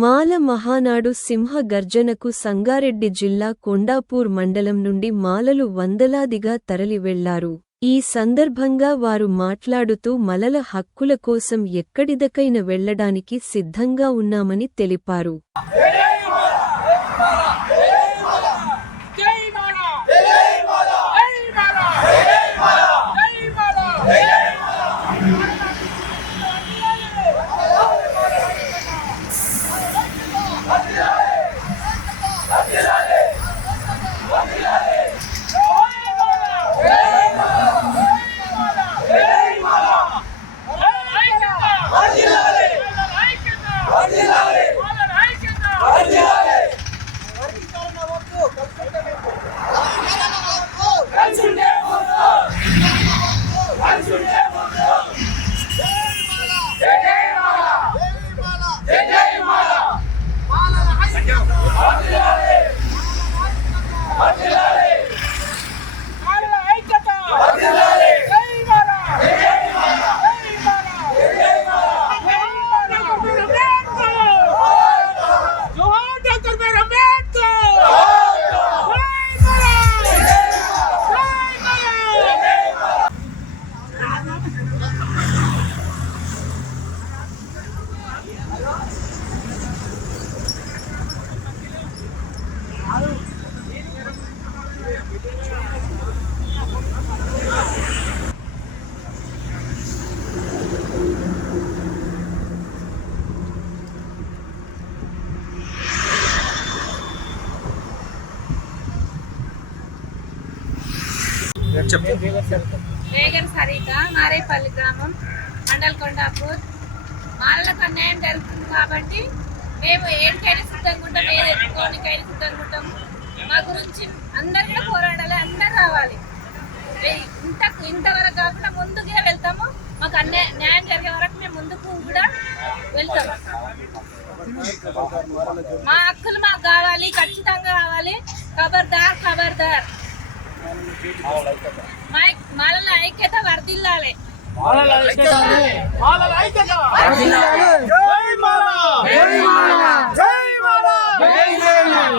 మాల మహానాడు సింహ గర్జనకు సంగారెడ్డి జిల్లా కొండాపూర్ మండలం నుండి మాలలు వందలాదిగా తరలివెళ్ళారు ఈ సందర్భంగా వారు మాట్లాడుతూ మలల హక్కుల కోసం ఎక్కడిదకైన వెళ్ళడానికి సిద్ధంగా ఉన్నామని తెలిపారు. వేగన్ సరిత మారేపల్లి గ్రామం మండల్ కొండాపూర్ మాలకు అన్యాయం జరుగుతుంది కాబట్టి మేము ఏడికైనా సిద్ధంగా ఉంటాం ఏది ఎత్తుకోనికైనా సిద్ధంగా ఉంటాం మా గురించి అందరు కూడా పోరాడాలి అందరు రావాలి. ఇంత ఇంతవరకు కాకుండా ముందుగా వెళ్తాము. మాకు అన్యాయ న్యాయం జరిగే వరకు మేము ముందుకు కూడా వెళ్తాము మా హక్కులు మాకు కావాలి ఖచ్చితంగా కావాలి. ఖబర్దార్ ఖబర్దార్ మా మాల ఐక్యత వర్దిల్లాలి తీసుకో జై మాల. జై జై మాల. జై మాల.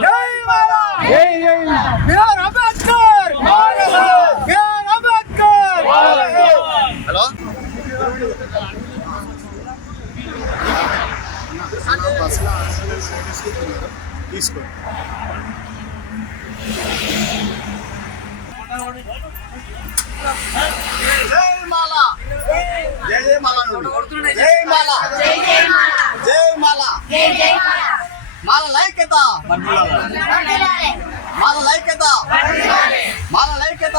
జై మాల మాల లైక్యత. మాల లైక్యత. మాల లైక్యత.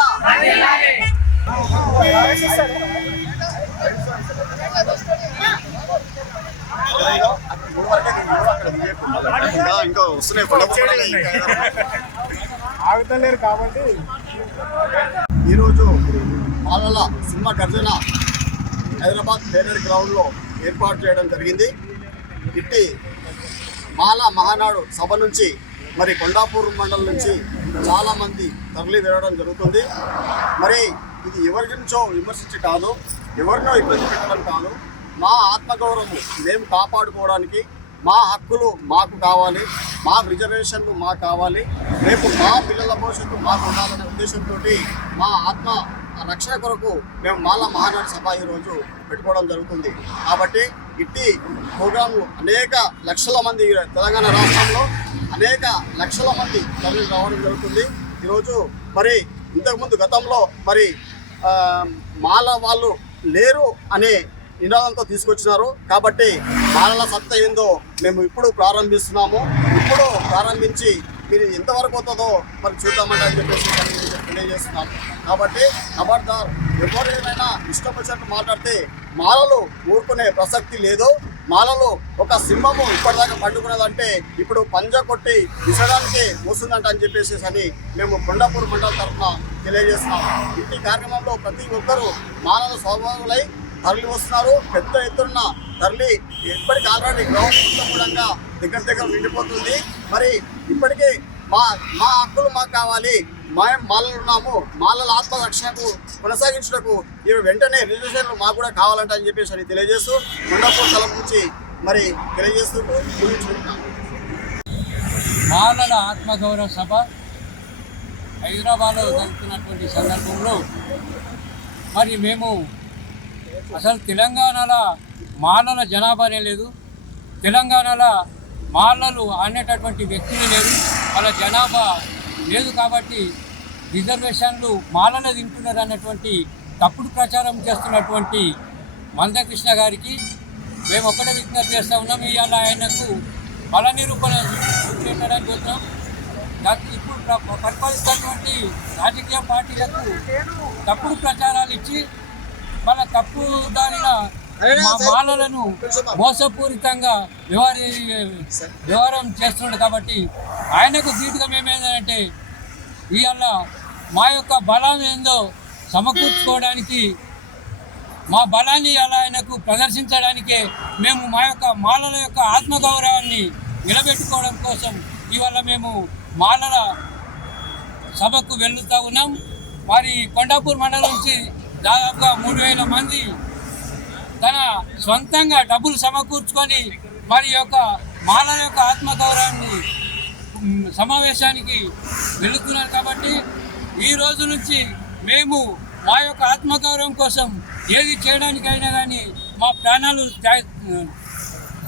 ఇంకా వస్తున్నాయి కొండ ఆగుతలేరు కాబట్టి ఈరోజు మాలల సినిమా గర్జన హైదరాబాద్ థియేటర్ గ్రౌండ్లో ఏర్పాటు చేయడం జరిగింది. ఇట్టి మాల మహానాడు సభ నుంచి మరి కొండాపూర్ మండలం నుంచి చాలామంది తరలి వెళ్ళడం జరుగుతుంది. మరి ఇది ఎవరి నుంచో విమర్శించి కాదు ఎవరినో ఇబ్బంది పెట్టడం కాదు. మా ఆత్మగౌరవం మేము కాపాడుకోవడానికి మా హక్కులు మాకు కావాలి మా రిజర్వేషన్లు మాకు కావాలి. రేపు మా పిల్లల భవిష్యత్తు మాకు ఉండాలనే ఉద్దేశంతో మా ఆత్మ రక్షణ కొరకు మేము మాల మహానాడు సభ ఈరోజు పెట్టుకోవడం జరుగుతుంది. కాబట్టి ఇట్టి ప్రోగ్రాంలు అనేక లక్షల మంది తెలంగాణ రాష్ట్రంలో అనేక లక్షల మంది తరలి రావడం జరుగుతుంది. ఈరోజు మరి ఇంతకుముందు గతంలో మరి మాల వాళ్ళు లేరు అనే నినాదంతో తీసుకొచ్చినారు. కాబట్టి బాలల సత్తా ఏందో మేము ఇప్పుడు ప్రారంభిస్తున్నాము. ఇప్పుడు ప్రారంభించి మీరు ఎంతవరకు అవుతుందో మరి చూద్దామంటే అని చెప్పేసి తెలియజేస్తున్నాను. కాబట్టి ఖబర్దార్ ఎవరైనా ఇష్టం వచ్చినట్టు మాట్లాడితే మాలలు ఊరుకునే ప్రసక్తి లేదు. మాలలో ఒక సింహము ఇప్పటిదాకా పండుకున్నదంటే ఇప్పుడు పంజ కొట్టి విసడానికి వస్తుందంట అని చెప్పేసి అని మేము కొండాపూర్ మండలం తరఫున తెలియజేస్తున్నాం ఇంటి కార్యక్రమంలో ప్రతి ఒక్కరూ మాలలు స్వభావులై తరలి వస్తున్నారు. పెద్ద ఎత్తున తరలి ఇప్పటికి ఆల్రెడీ గ్రౌండ్ మొత్తం కూడా దగ్గర దగ్గర నిండిపోతుంది. మరి ఇప్పటికీ మా మా హక్కులు మాకు కావాలి. మేము మాలలు ఉన్నాము. మాలల ఆత్మరక్షణకు కొనసాగించడకు ఇవి వెంటనే రిజర్వేషన్లు మాకు కూడా కావాలంట అని చెప్పేసి అని తెలియజేస్తూ కొండాపూర్ తలం నుంచి మరి తెలియజేస్తూ ముగించుకుంటున్నాం. మాలల ఆత్మగౌరవ సభ హైదరాబాద్లో జరుగుతున్నటువంటి సందర్భంలో మరి మేము అసలు తెలంగాణలో మాలల జనాభానే లేదు. తెలంగాణలో మాలలు అనేటటువంటి వ్యక్తులు లేరు. వాళ్ళ జనాభా లేదు కాబట్టి రిజర్వేషన్లు మాలలు తింటున్నారు అన్నటువంటి తప్పుడు ప్రచారం చేస్తున్నటువంటి మందకృష్ణ గారికి మేము ఒకటే విజ్ఞప్తి చేస్తా ఉన్నాం. ఇవాళ ఆయనకు బల నిరూపణ చూపించడానికి చూద్దాం దానికి ఇప్పుడు ప్ర- పరిపాలిస్తున్నటువంటి రాజకీయ పార్టీలకు తప్పుడు ప్రచారాలు ఇచ్చి మన తప్పు దారిన మా బాలలను మోసపూరితంగా వ్యవహారి వ్యవహారం చేస్తుండే కాబట్టి ఆయనకు ధీటుగా మేమేంటంటే ఇవాళ మా యొక్క బలం ఏందో సమకూర్చుకోవడానికి మా బలాన్ని అలా ఆయనకు ప్రదర్శించడానికే మేము మా యొక్క మాలల యొక్క ఆత్మగౌరవాన్ని నిలబెట్టుకోవడం కోసం ఇవాళ మేము మాలల సభకు వెళ్తూ ఉన్నాం. మరి కొండాపూర్ మండలం నుంచి దాదాపుగా మూడు వేల మంది తన సొంతంగా డబ్బులు సమకూర్చుకొని వారి యొక్క మాలల యొక్క ఆత్మగౌరవాన్ని సమావేశానికి వెళుతున్నారు కాబట్టి ఈ రోజు నుంచి మేము మా యొక్క ఆత్మగౌరవం కోసం ఏది చేయడానికైనా కానీ మా ప్రాణాలు త్యాగ-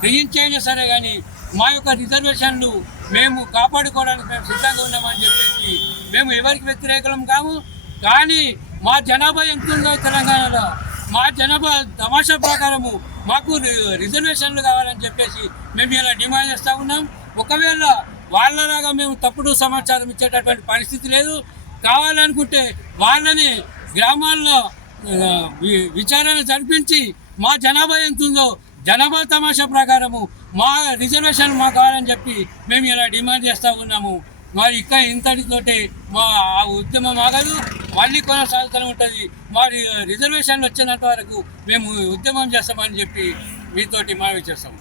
తెగించైనా సరే కానీ మా యొక్క రిజర్వేషన్లు మేము కాపాడుకోవడానికి మేము సిద్ధంగా ఉన్నామని చెప్పేసి మేము ఎవరికి వ్యతిరేకం కాము. కానీ మా జనాభా ఎంత ఉందో తెలంగాణలో మా జనాభా తమాషా ప్రకారము మాకు రి- రిజర్వేషన్లు కావాలని చెప్పేసి మేము ఇలా డిమాండ్ చేస్తూ ఉన్నాం. ఒకవేళ వాళ్ళలాగా మేము తప్పుడు సమాచారం ఇచ్చేటటువంటి పరిస్థితి లేదు. కావాలనుకుంటే వాళ్ళని గ్రామాల్లో వి- విచారణ జరిపించి మా జనాభా ఎంత ఉందో జనాభా తమాషా ప్రకారము మా రిజర్వేషన్ మాకు కావాలని చెప్పి మేము ఇలా డిమాండ్ చేస్తూ ఉన్నాము. మరి ఇక్కడ ఇంతటితోటి మా ఆ ఉద్యమం ఆగదు. మళ్ళీ కొనసాగుతూనే ఉంటుంది. మరి రిజర్వేషన్లు వచ్చినంత వరకు మేము ఉద్యమం చేస్తామని చెప్పి మీతోటి మనవి చేస్తాము